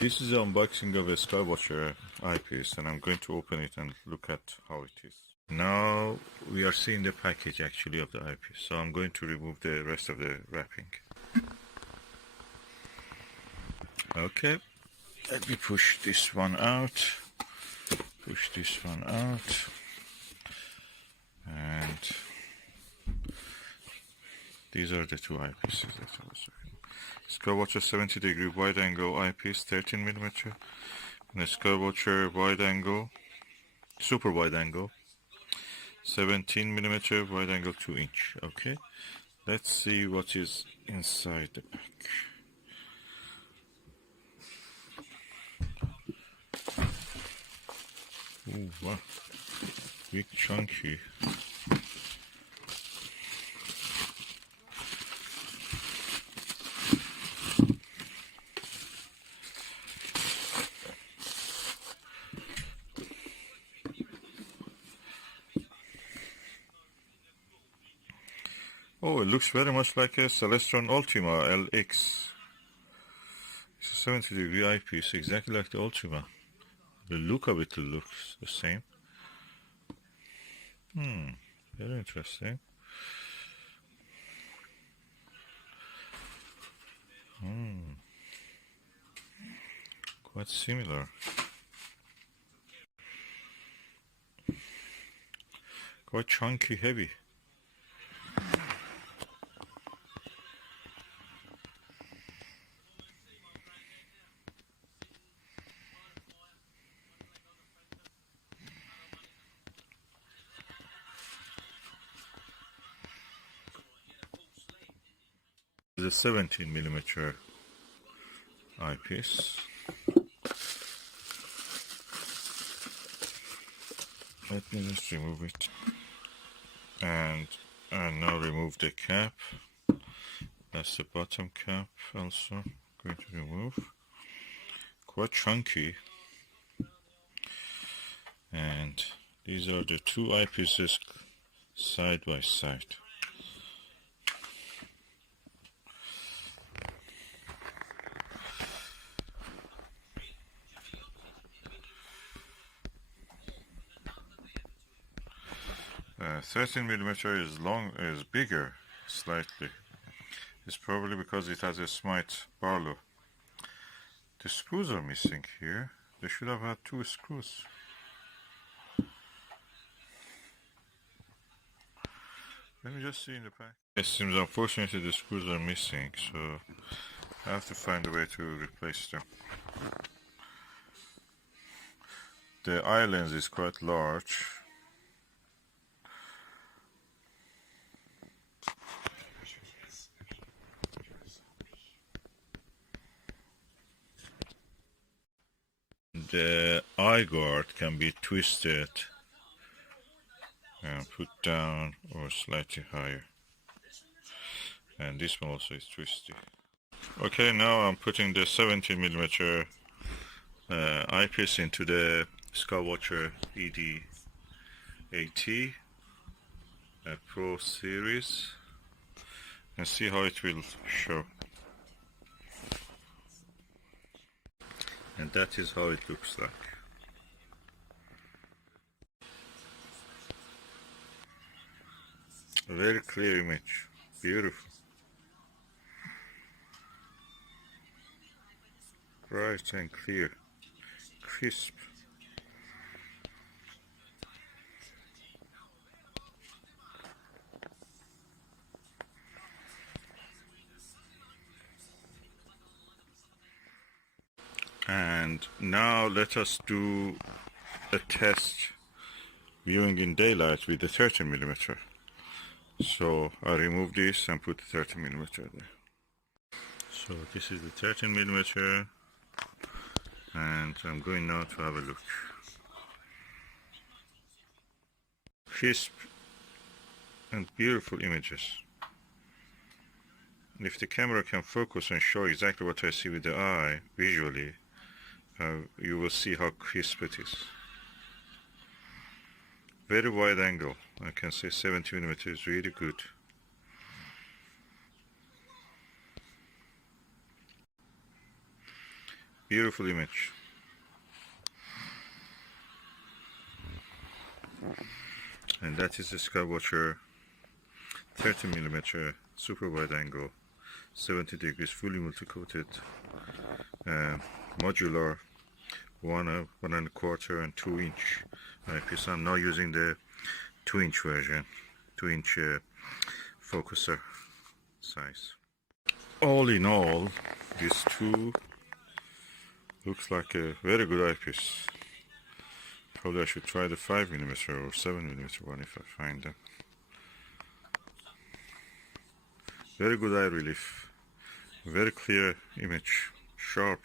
This is an unboxing of a Skywatcher eyepiece, and I'm going to open it and look at how it is. Now we are seeing the package actually of the eyepiece, so I'm going to remove the rest of the wrapping. Okay, let me push this one out, and these are the two eyepieces that I was looking. Skywatcher 70-degree wide-angle eyepiece, 13mm, and a Skywatcher wide-angle, super wide-angle, 17mm wide-angle 2-inch. Okay, let's see what is inside the pack. Ooh, wow, big chunky. Oh, it looks very much like a Celestron Ultima LX. It's a 70-degree eyepiece, exactly like the Ultima. The look of it looks the same. Very interesting. Quite similar. Quite chunky, heavy. The 17mm eyepiece. Let me just remove it, and now remove the cap. That's the bottom cap also going to remove. Quite chunky. And these are the two eyepieces side by side. Uh, 13mm is bigger slightly. It's probably because it has a Smite Barlow. The screws are missing here. They should have had two screws. Let me just see in the pack. It seems unfortunately the screws are missing, so I have to find a way to replace them. The eye lens is quite large. The eye guard can be twisted and put down or slightly higher, and this one also is twisty. Okay, now I'm putting the 17mm eyepiece into the Skywatcher ED80 Pro series and see how it will show. And that is how it looks like. A very clear image, beautiful. Bright and clear, crisp. And now let us do a test viewing in daylight with the 13mm. So I remove this and put the 13mm there. So this is the 13mm, and I'm going now to have a look. Crisp and beautiful images. If the camera can focus and show exactly what I see with the eye visually, you will see how crisp it is. Very wide angle. I can say 70mm is really good. Beautiful image. And that is the Skywatcher 30mm super wide angle, 70 degrees, fully multi-coated, modular, 1.25 and 2-inch eyepiece. I'm now using the 2-inch version, 2-inch focuser size. All in all, this two looks like a very good eyepiece. Probably I should try the 5mm or 7mm one if I find them. Very good eye relief, very clear image, sharp.